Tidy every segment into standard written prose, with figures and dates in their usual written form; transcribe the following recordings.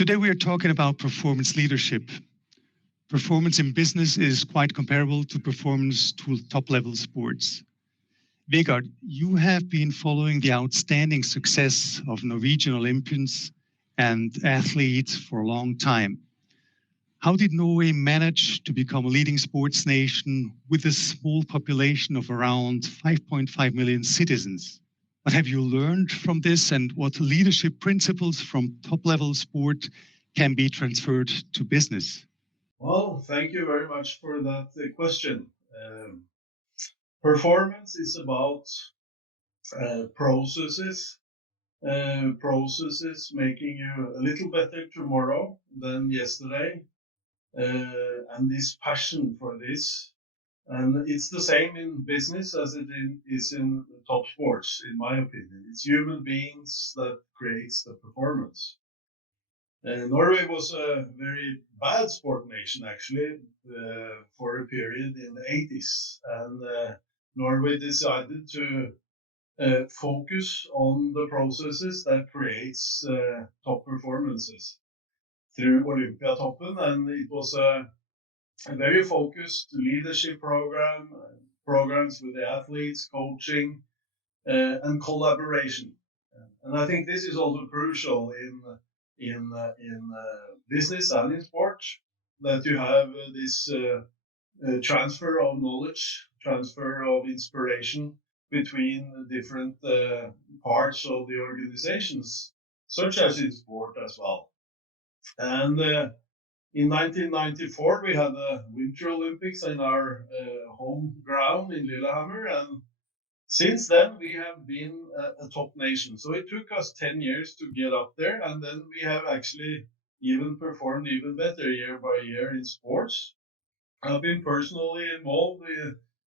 Today we are talking about performance leadership. Performance in business is quite comparable to performance to top-level sports. Vegard, you have been following the outstanding success of Norwegian Olympians and athletes for a long time. How did Norway manage to become a leading sports nation with a small population of around 5.5 million citizens? What have you learned from this, and what leadership principles from top-level sport can be transferred to business? Well, thank you very much for that question. Performance is about processes making you a little better tomorrow than yesterday, and this passion for this. And it's the same in business as it is in top sports, in my opinion. It's human beings that creates the performance. Norway was a very bad sport nation, actually, for a period in the 80s. And Norway decided to focus on the processes that creates top performances through Olympiatoppen. And it was a very focused leadership programs with the athletes, coaching, and collaboration. And I think this is also crucial in business and in sport, that you have this transfer of knowledge, transfer of inspiration between different parts of the organizations, such as in sport as well. And in 1994, we had the Winter Olympics in our home ground in Lillehammer, and since then we have been a top nation. So it took us 10 years to get up there, and then we have actually even performed even better year by year in sports. I've been personally involved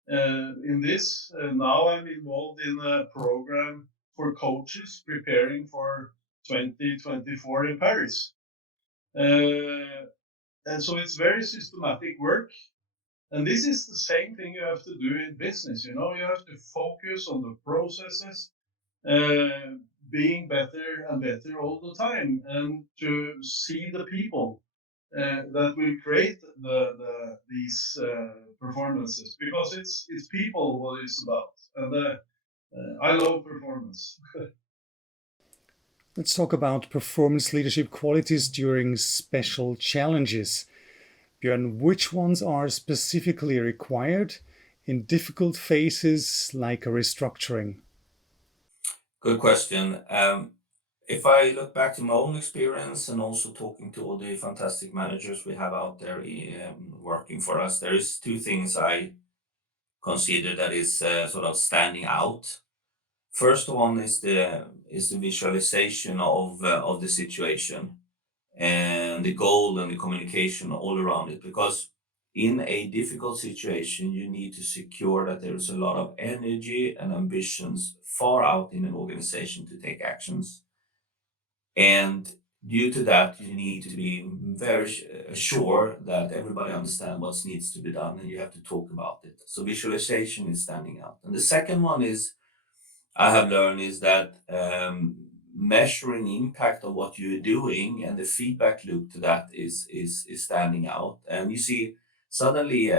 in this. Now I'm involved in a program for coaches preparing for 2024 in Paris. And so it's very systematic work. And this is the same thing you have to do in business. You have to focus on the processes, being better and better all the time, and to see the people that will create these performances, because it's people what it's about. And I love performance. Let's talk about performance leadership qualities during special challenges. Björn, which ones are specifically required in difficult phases like a restructuring? Good question. If I look back to my own experience and also talking to all the fantastic managers we have out there working for us, there is two things I consider that is sort of standing out. First one is the visualization of the situation and the goal and the communication all around it. Because in a difficult situation, you need to secure that there is a lot of energy and ambitions far out in an organization to take actions. And due to that, you need to be very sure that everybody understands what needs to be done, and you have to talk about it. So visualization is standing out. And the second one is, I have learned, is that measuring the impact of what you're doing and the feedback loop to that is standing out. And you see, suddenly,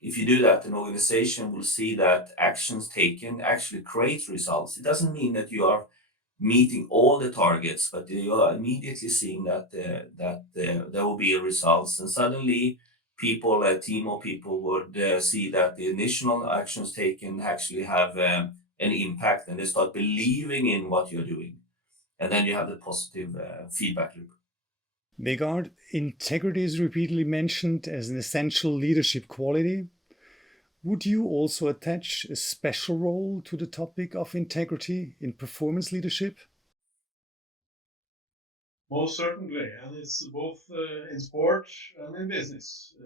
if you do that, an organization will see that actions taken actually create results. It doesn't mean that you are meeting all the targets, but you are immediately seeing that there will be results. And suddenly, a team of people would see that the initial actions taken actually have an impact, and they start believing in what you're doing. And then you have the positive feedback loop. Vegard, integrity is repeatedly mentioned as an essential leadership quality. Would you also attach a special role to the topic of integrity in performance leadership? Most certainly, and it's both in sport and in business.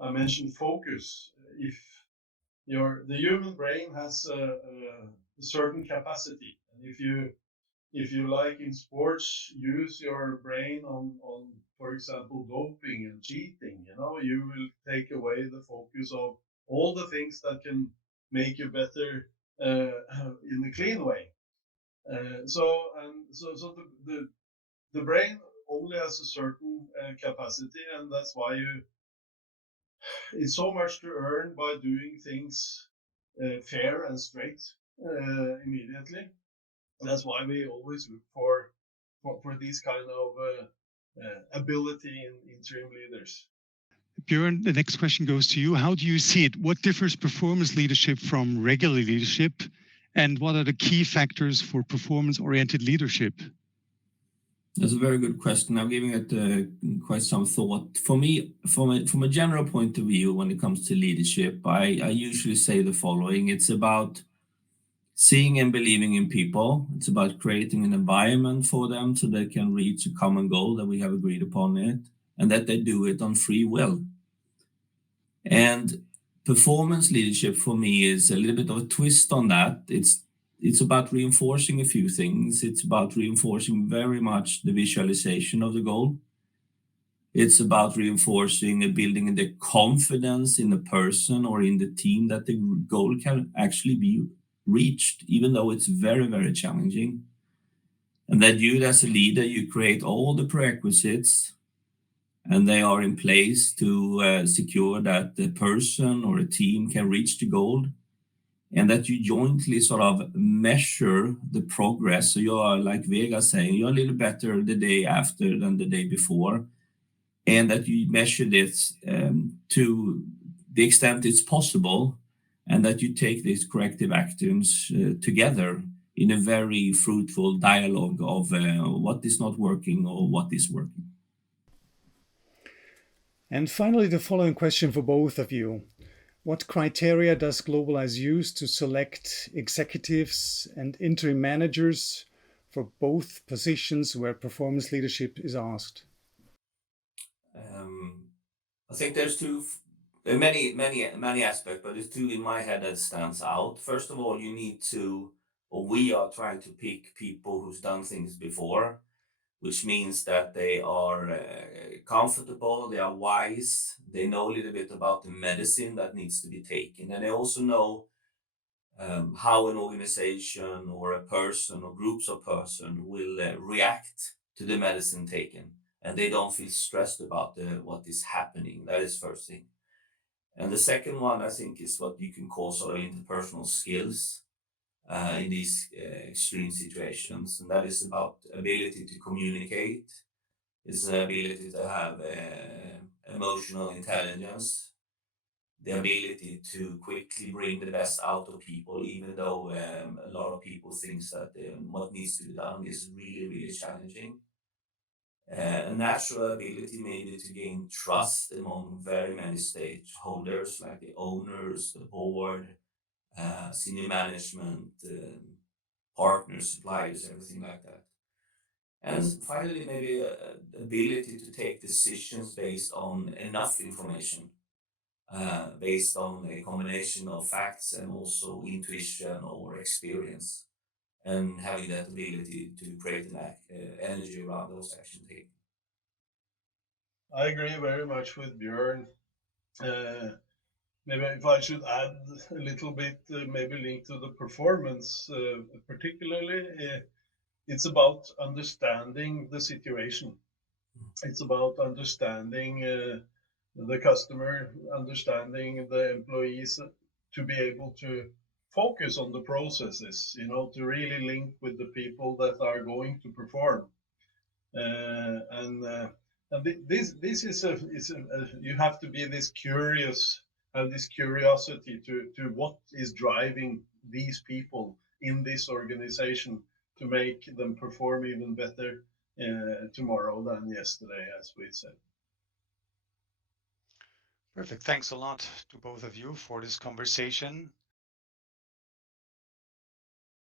I mentioned focus. If the human brain has a certain capacity, and if you like in sports, use your brain on for example, doping and cheating, you will take away the focus of all the things that can make you better in a clean way. So the brain only has a certain capacity, and that's why it's so much to earn by doing things fair and straight immediately. That's why we always look for these kind of ability in interim leaders. Björn, the next question goes to you. How do you see it? What differs performance leadership from regular leadership? And what are the key factors for performance-oriented leadership? That's a very good question. I'm giving it quite some thought. For me, from a general point of view, when it comes to leadership, I usually say the following. It's about seeing and believing in people. It's about creating an environment for them so they can reach a common goal that we have agreed upon it, and that they do it on free will. And performance leadership for me is a little bit of a twist on that. It's about reinforcing a few things. It's about reinforcing very much the visualization of the goal. It's about reinforcing and building the confidence in the person or in the team that the goal can actually be reached, even though it's very, very challenging. And that you as a leader, you create all the prerequisites and they are in place to secure that the person or a team can reach the goal, and that you jointly sort of measure the progress. So you are, like Vegard saying, you're a little better the day after than the day before, and that you measure this to the extent it's possible, and that you take these corrective actions together in a very fruitful dialogue of what is not working or what is working. And finally, the following question for both of you. What criteria does Globalise use to select executives and interim managers for both positions where performance leadership is asked? I think there's many aspects, but there's two in my head that stands out. First of all, we are trying to pick people who's done things before, which means that they are comfortable, they are wise, they know a little bit about the medicine that needs to be taken, and they also know how an organization or a person or groups of persons will react to the medicine taken, and they don't feel stressed about what is happening. That is first thing. And the second one, I think, is what you can call sort of interpersonal skills in these extreme situations, and that is about ability to communicate, is the ability to have emotional intelligence, the ability to quickly bring the best out of people, even though a lot of people think that what needs to be done is really, really challenging. A natural ability maybe to gain trust among very many stakeholders, like the owners, the board, senior management, partners, suppliers, everything like that. And finally, maybe ability to take decisions based on enough information, based on a combination of facts and also intuition or experience, and having that ability to create an energy around those action taken. I agree very much with Björn. Maybe if I should add a little bit, maybe linked to the performance, particularly, it's about understanding the situation. It's about understanding the customer, understanding the employees, to be able to focus on the processes, to really link with the people that are going to perform. And this is you have to be have this curiosity to what is driving these people in this organization to make them perform even better tomorrow than yesterday, as we said. Perfect. Thanks a lot to both of you for this conversation.